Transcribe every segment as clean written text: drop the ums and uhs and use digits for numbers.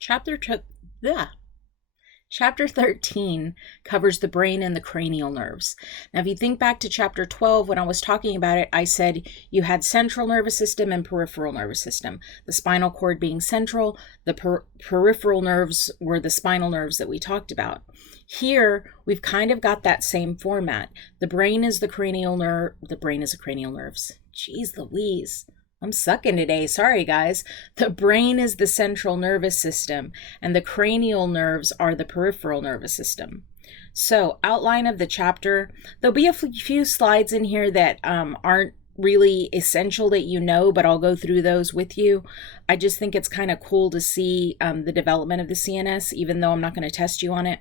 Chapter yeah. Chapter 13 covers the brain and the cranial nerves. Now, if you think back to Chapter 12, when I was talking about it, I said you had central nervous system and peripheral nervous system. The spinal cord being central, the peripheral nerves were the spinal nerves that we talked about. Here, we've kind of got that same format. The brain is the cranial nerve. The brain is the cranial nerves. Jeez Louise. I'm sucking today. Sorry, guys. The brain is the central nervous system, and the cranial nerves are the peripheral nervous system. So, outline of the chapter. There'll be a few slides in here that aren't really essential that you know, but I'll go through those with you. I just think it's kind of cool to see the development of the CNS, even though I'm not going to test you on it.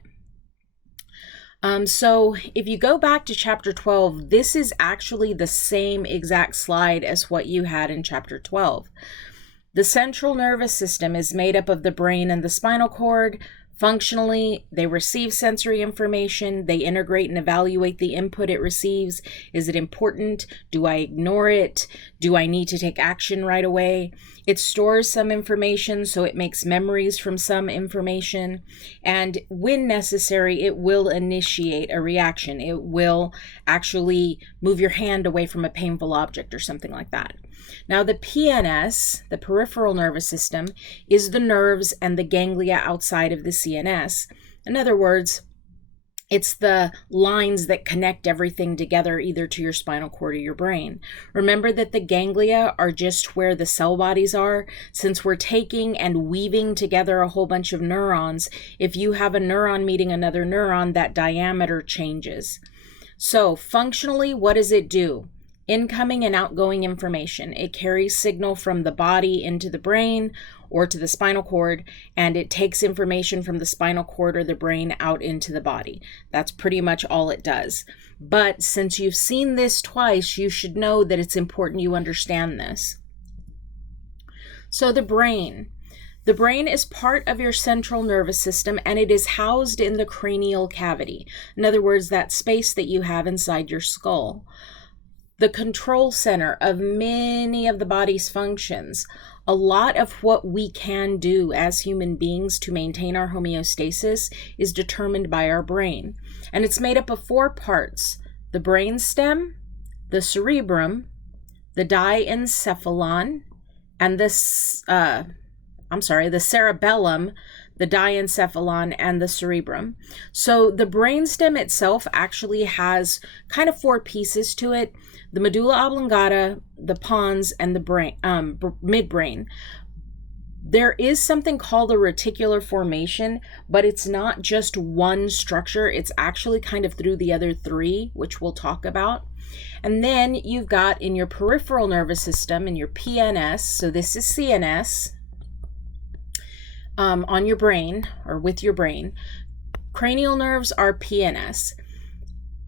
So if you go back to Chapter 12, this is actually the same exact slide as what you had in Chapter 12. The central nervous system is made up of the brain and the spinal cord. Functionally, they receive sensory information. They integrate and evaluate the input it receives. Is it important? Do I ignore it? Do I need to take action right away? It stores some information, so it makes memories from some information. And when necessary, it will initiate a reaction. It will actually move your hand away from a painful object or something like that. Now, the PNS, the peripheral nervous system, is the nerves and the ganglia outside of the CNS. In other words, it's the lines that connect everything together, either to your spinal cord or your brain. Remember that the ganglia are just where the cell bodies are. Since we're taking and weaving together a whole bunch of neurons, if you have a neuron meeting another neuron, that diameter changes. So functionally, what does it do? Incoming and outgoing information. It carries signal from the body into the brain or to the spinal cord, and it takes information from the spinal cord or the brain out into the body. That's pretty much all it does. But since you've seen this twice, you should know that it's important you understand this. So the brain. The brain is part of your central nervous system, and it is housed in the cranial cavity. In other words, that space that you have inside your skull. The control center of many of the body's functions. A lot of what we can do as human beings to maintain our homeostasis is determined by our brain. And it's made up of 4 parts: the brainstem, the cerebrum, the diencephalon, and the cerebellum, the diencephalon, and the cerebrum. So the brainstem itself actually has kind of 4 pieces to it: the medulla oblongata, the pons, and the brain, midbrain. There is something called a reticular formation, but it's not just one structure. It's actually kind of through the other 3, which we'll talk about. And then you've got in your peripheral nervous system, in your PNS, so this is CNS, on your brain or with your brain. Cranial nerves are PNS.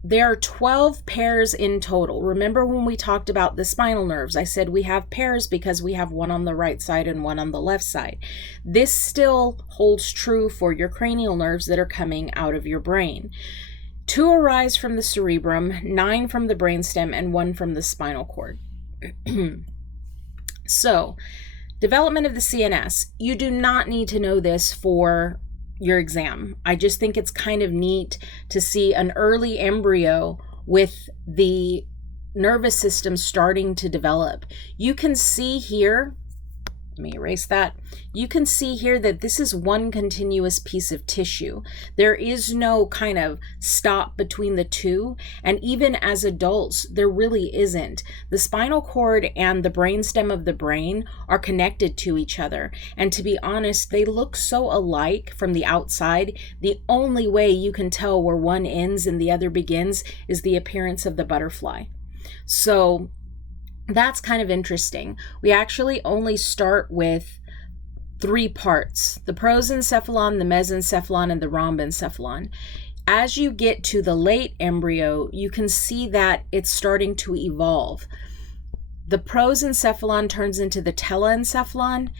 There are 12 pairs in total. Remember when we talked about the spinal nerves, I said we have pairs because we have one on the right side and one on the left side. This still holds true for your cranial nerves that are coming out of your brain. 2 arise from the cerebrum, 9 from the brainstem, and 1 from the spinal cord. So, development of the CNS. You do not need to know this for your exam. I just think it's kind of neat to see an early embryo with the nervous system starting to develop. You can see here, let me erase that. You can see here that this is one continuous piece of tissue. There is no kind of stop between the 2, and even as adults, there really isn't. The spinal cord and the brainstem of the brain are connected to each other, and to be honest, they look so alike from the outside. The only way you can tell where one ends and the other begins is the appearance of the butterfly. So that's kind of interesting. We actually only start with 3 parts: the prosencephalon, the mesencephalon, and the rhombencephalon. As you get to the late embryo, you can see that it's starting to evolve. The prosencephalon turns into the telencephalon.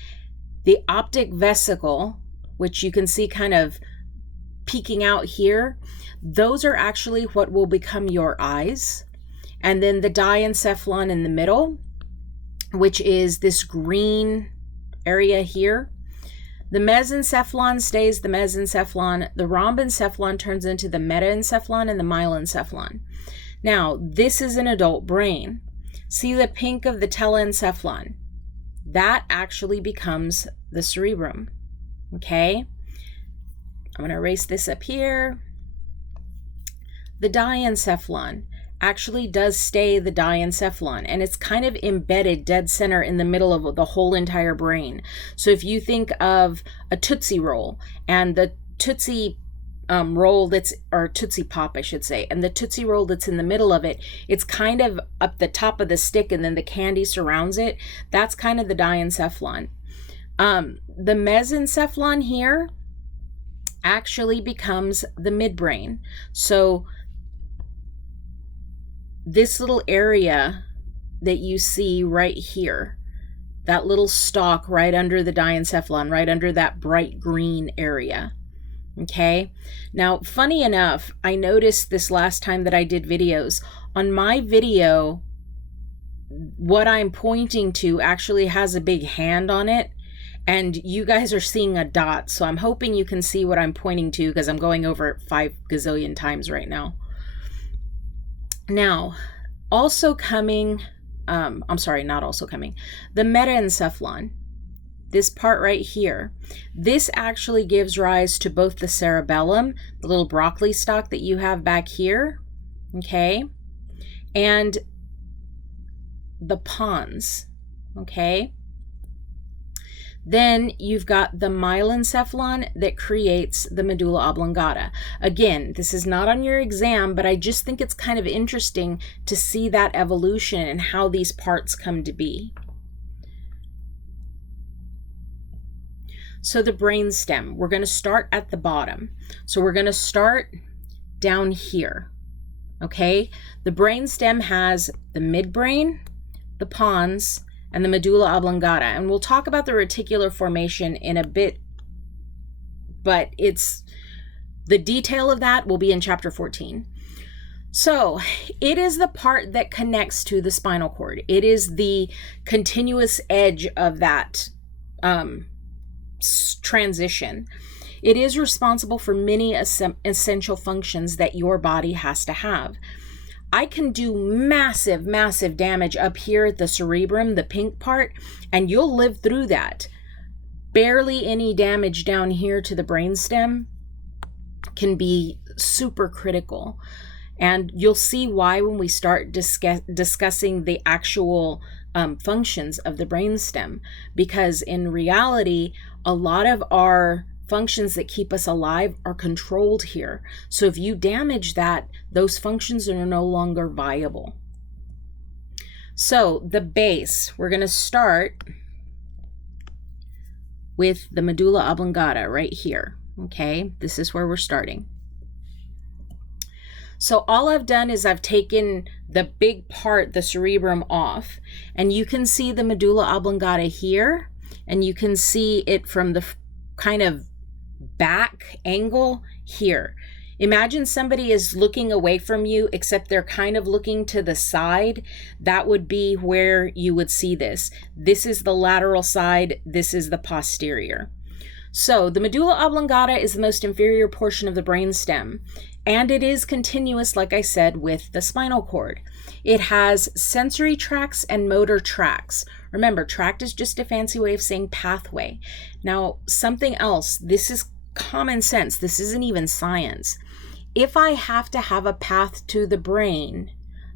The optic vesicle, which you can see kind of peeking out here, those are actually what will become your eyes. And then the diencephalon in the middle, which is this green area here. The mesencephalon stays the mesencephalon. The rhombencephalon turns into the metaencephalon and the myelencephalon. Now, this is an adult brain. See the pink of the telencephalon? That actually becomes the cerebrum. Okay? I'm going to erase this up here. The diencephalon actually does stay the diencephalon, and it's kind of embedded dead center in the middle of the whole entire brain. So if you think of a Tootsie Roll, and the Tootsie roll that's, or Tootsie Pop, I should say, and the Tootsie Roll that's in the middle of it, it's kind of up the top of the stick and then the candy surrounds it. That's kind of the diencephalon. The mesencephalon here actually becomes the midbrain. So this little area that you see right here, that little stalk right under the diencephalon, right under that bright green area. Okay. Now, funny enough, I noticed this last time that I did videos. On my video, what I'm pointing to actually has a big hand on it, and you guys are seeing a dot. So I'm hoping you can see what I'm pointing to, because I'm going over it 5 gazillion times right now. Now, also coming, I'm sorry, not also coming, the metaencephalon, this part right here, this actually gives rise to both the cerebellum, the little broccoli stalk that you have back here, okay, and the pons, okay. Then you've got the myelencephalon that creates the medulla oblongata. Again, this is not on your exam, but I just think it's kind of interesting to see that evolution and how these parts come to be. So the brainstem, we're going to start at the bottom. So we're going to start down here, okay? The brainstem has the midbrain, the pons, and the medulla oblongata. And we'll talk about the reticular formation in a bit, but the detail of that will be in chapter 14. So it is the part that connects to the spinal cord. It is the continuous edge of that transition. It is responsible for many essential functions that your body has to have. I can do massive, massive damage up here at the cerebrum, the pink part, and you'll live through that. Barely any damage down here to the brainstem can be super critical. And you'll see why when we start discussing the actual functions of the brainstem. Because in reality, a lot of our functions that keep us alive are controlled here. So if you damage that, those functions are no longer viable. So the base, we're going to start with the medulla oblongata right here. Okay, this is where we're starting. So all I've done is I've taken the big part, the cerebrum, off, and you can see the medulla oblongata here, and you can see it from the kind of back angle here. Imagine somebody is looking away from you, except they're kind of looking to the side. That would be where you would see this. This is the lateral side. This is the posterior. So the medulla oblongata is the most inferior portion of the brainstem, and it is continuous, like I said, with the spinal cord. It has sensory tracts and motor tracts. Remember, tract is just a fancy way of saying pathway. Now, something else, this is common sense. This isn't even science. If I have to have a path to the brain,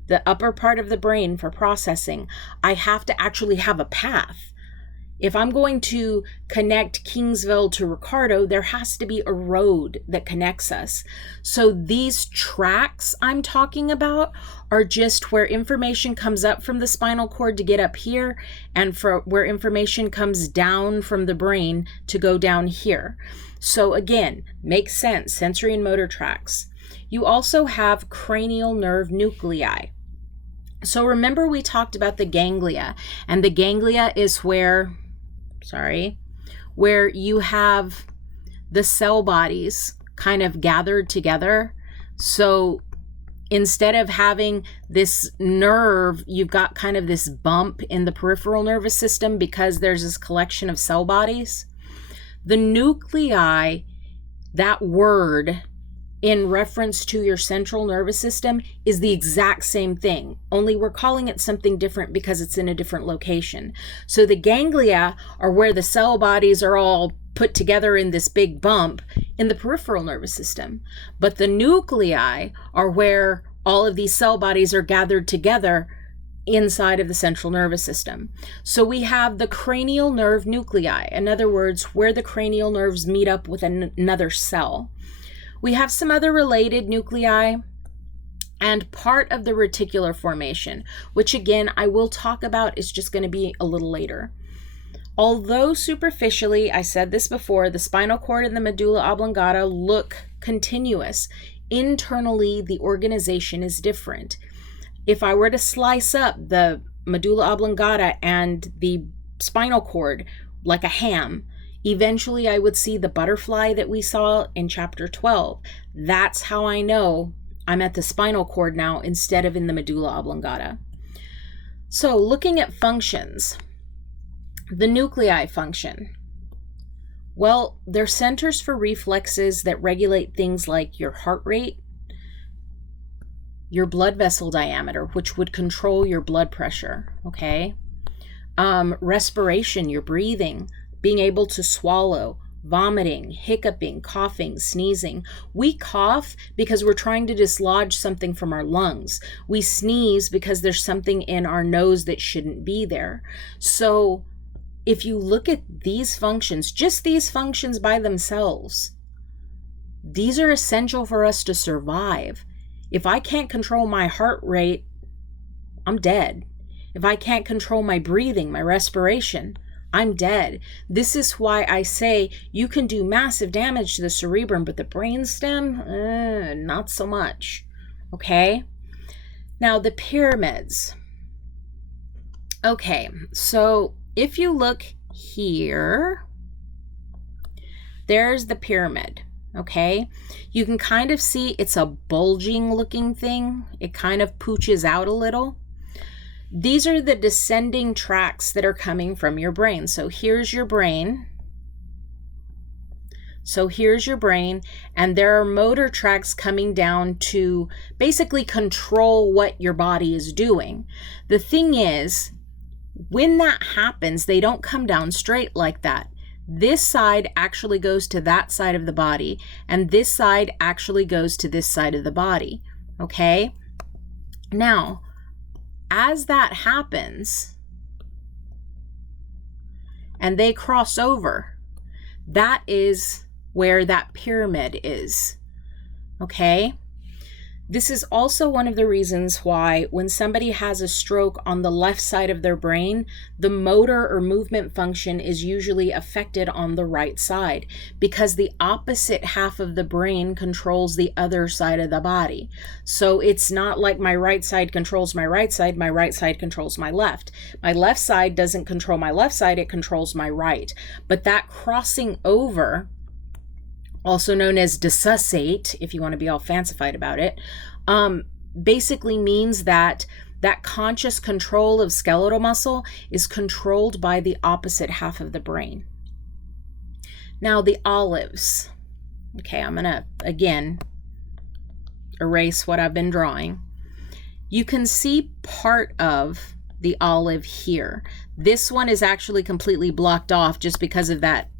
the upper part of the brain for processing, I have to actually have a path. If I'm going to connect Kingsville to Ricardo, there has to be a road that connects us. So these tracks I'm talking about are just where information comes up from the spinal cord to get up here, and for where information comes down from the brain to go down here. So again, makes sense, sensory and motor tracts. You also have cranial nerve nuclei. So remember we talked about the ganglia, and the ganglia is where you have the cell bodies kind of gathered together. So instead of having this nerve, you've got kind of this bump in the peripheral nervous system because there's this collection of cell bodies. The nuclei, that word in reference to your central nervous system, is the exact same thing, only we're calling it something different because it's in a different location. So the ganglia are where the cell bodies are all put together in this big bump in the peripheral nervous system. But the nuclei are where all of these cell bodies are gathered together inside of the central nervous system. So we have the cranial nerve nuclei, in other words, where the cranial nerves meet up with another cell. We have some other related nuclei and part of the reticular formation, which again, I will talk about, is just going to be a little later. Although superficially, I said this before, the spinal cord and the medulla oblongata look continuous, internally the organization is different. If I were to slice up the medulla oblongata and the spinal cord like a ham, eventually I would see the butterfly that we saw in chapter 12. That's how I know I'm at the spinal cord now instead of in the medulla oblongata. So looking at functions, the nuclei function. Well, they're centers for reflexes that regulate things like your heart rate, your blood vessel diameter, which would control your blood pressure, okay? Respiration, your breathing, being able to swallow, vomiting, hiccuping, coughing, sneezing. We cough because we're trying to dislodge something from our lungs. We sneeze because there's something in our nose that shouldn't be there. So if you look at these functions, just these functions by themselves, these are essential for us to survive. If I can't control my heart rate, I'm dead. If I can't control my breathing, my respiration, I'm dead. This is why I say you can do massive damage to the cerebrum, but the brainstem, not so much. Okay? Now the pyramids. Okay, so if you look here, there's the pyramid. Okay, you can kind of see it's a bulging looking thing. It kind of pooches out a little. These are the descending tracts that are coming from your brain. So here's your brain. And there are motor tracts coming down to basically control what your body is doing. The thing is, when that happens, they don't come down straight like that. This side actually goes to that side of the body, and this side actually goes to this side of the body, okay? Now, as that happens, and they cross over, that is where that pyramid is, okay? This is also one of the reasons why when somebody has a stroke on the left side of their brain, the motor or movement function is usually affected on the right side, because the opposite half of the brain controls the other side of the body. So it's not like my right side controls my right side controls my left. My left side doesn't control my left side, it controls my right. But that crossing over, also known as dissociate, if you want to be all fancified about it, basically means that that conscious control of skeletal muscle is controlled by the opposite half of the brain. Now the olives. Okay, I'm going to, again, erase what I've been drawing. You can see part of the olive here. This one is actually completely blocked off just because of that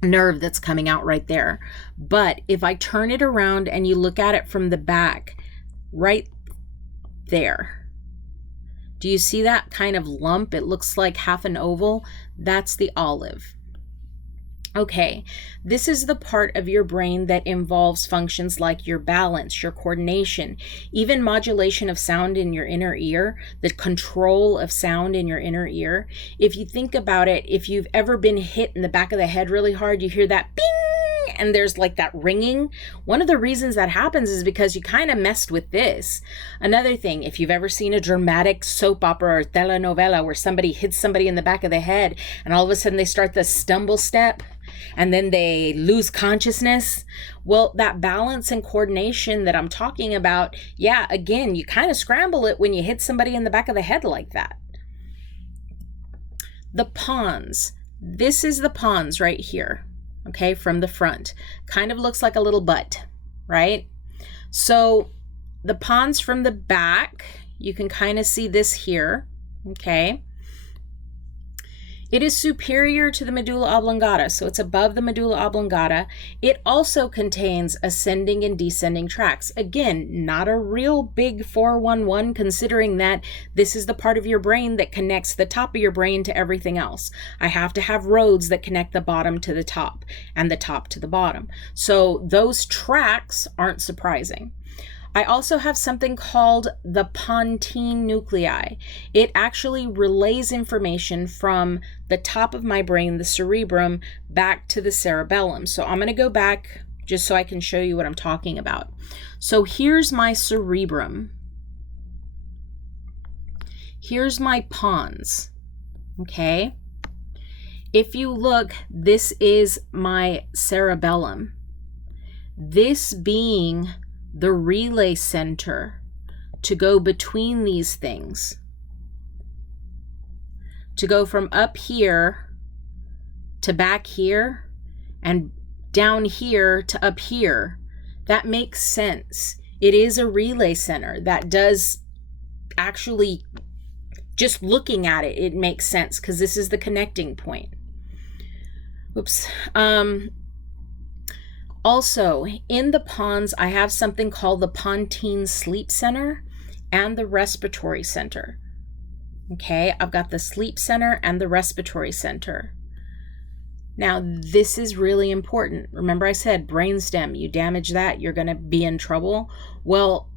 nerve that's coming out right there. But if I turn it around and you look at it from the back, right there, do you see that kind of lump? It looks like half an oval. That's the olive. Okay, this is the part of your brain that involves functions like your balance, your coordination, even modulation of sound in your inner ear, the control of sound in your inner ear. If you think about it, if you've ever been hit in the back of the head really hard, you hear that bing, and there's like that ringing. One of the reasons that happens is because you kind of messed with this. Another thing, if you've ever seen a dramatic soap opera or telenovela where somebody hits somebody in the back of the head and all of a sudden they start the stumble step, and then they lose consciousness. Well, that balance and coordination that I'm talking about, yeah, again, you kind of scramble it when you hit somebody in the back of the head like that. The pons. this is the pons right here, okay, from the front. Kind of looks like a little butt, right? So the pons from the back, you can kind of see this here, okay? It is superior to the medulla oblongata, so it's above the medulla oblongata. It also contains ascending and descending tracts. Again, not a real big 411, considering that this is the part of your brain that connects the top of your brain to everything else. I have to have roads that connect the bottom to the top and the top to the bottom. So those tracts aren't surprising. I also have something called the Pontine nuclei. It actually relays information from the top of my brain, the cerebrum, back to the cerebellum. So I'm going to go back just so I can show you what I'm talking about. So here's my cerebrum. Here's my pons, okay? If you look, this is my cerebellum. This being the relay center to go between these things, to go from up here to back here and down here to up here. That makes sense. It is a relay center that does actually, just looking at it, it makes sense because this is the connecting point. Oops. Also, in the pons, I have something called the Pontine sleep center and the respiratory center. Okay, I've got the sleep center and the respiratory center. Now, this is really important. Remember I said brainstem, you damage that, you're going to be in trouble. Well,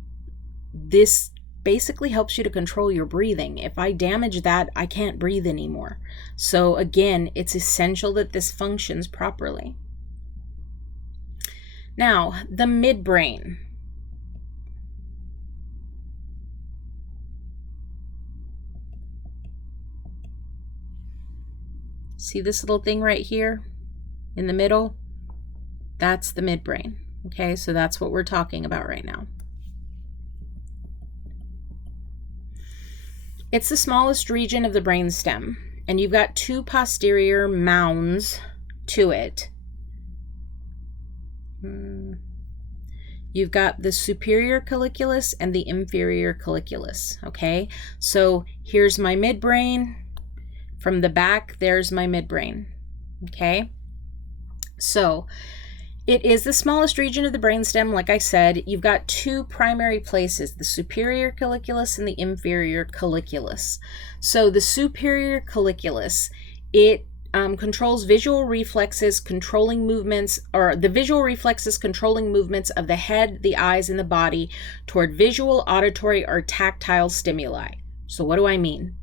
this basically helps you to control your breathing. If I damage that, I can't breathe anymore. So again, it's essential that this functions properly. Now, the midbrain. See this little thing right here in the middle? That's the midbrain. Okay, so that's what we're talking about right now. It's the smallest region of the brainstem, and you've got two posterior mounds to it. You've got the superior colliculus and the inferior colliculus, okay? So here's my midbrain. From the back, there's my midbrain, okay? So it is the smallest region of the brainstem. Like I said, you've got two primary places, the superior colliculus and the inferior colliculus. So the superior colliculus, it controls visual reflexes, controlling movements, or the visual reflexes controlling movements of the head, the eyes, and the body toward visual, auditory, or tactile stimuli. So what do I mean?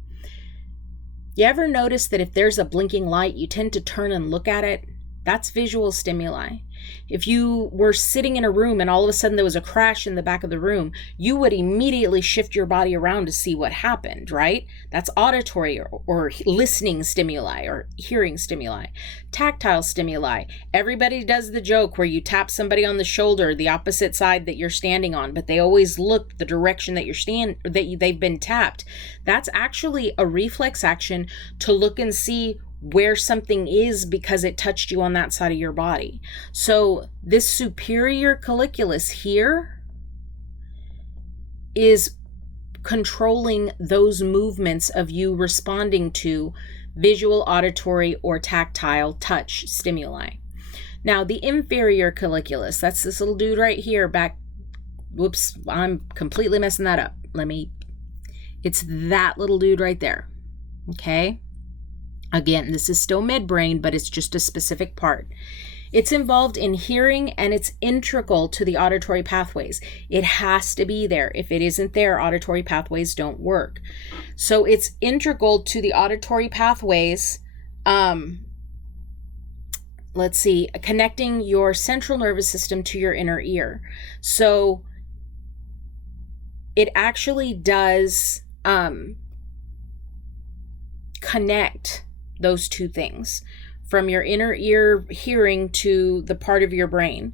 You ever notice that if there's a blinking light, you tend to turn and look at it? That's visual stimuli. If you were sitting in a room and all of a sudden there was a crash in the back of the room, you would immediately shift your body around to see what happened, right? That's auditory or listening stimuli or hearing stimuli. Tactile stimuli. Everybody does the joke where you tap somebody on the shoulder, the opposite side that you're standing on, but they always look the direction that they've been tapped. That's actually a reflex action to look and see where something is because it touched you on that side of your body. So this superior colliculus here is controlling those movements of you responding to visual, auditory, or tactile touch stimuli. Now the inferior colliculus, that's this little dude right here back. Whoops, I'm completely messing that up. It's that little dude right there. Okay. Again, this is still midbrain, but it's just a specific part. It's involved in hearing and it's integral to the auditory pathways. It has to be there. If it isn't there, auditory pathways don't work. So it's integral to the auditory pathways. Let's see, connecting your central nervous system to your inner ear. So it actually does connect those two things from your inner ear hearing to the part of your brain.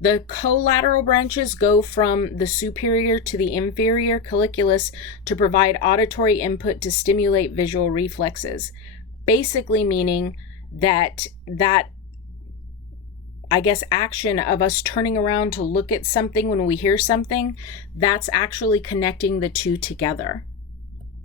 The collateral branches go from the superior to the inferior colliculus to provide auditory input to stimulate visual reflexes. Basically meaning that I guess action of us turning around to look at something when we hear something, that's actually connecting the two together.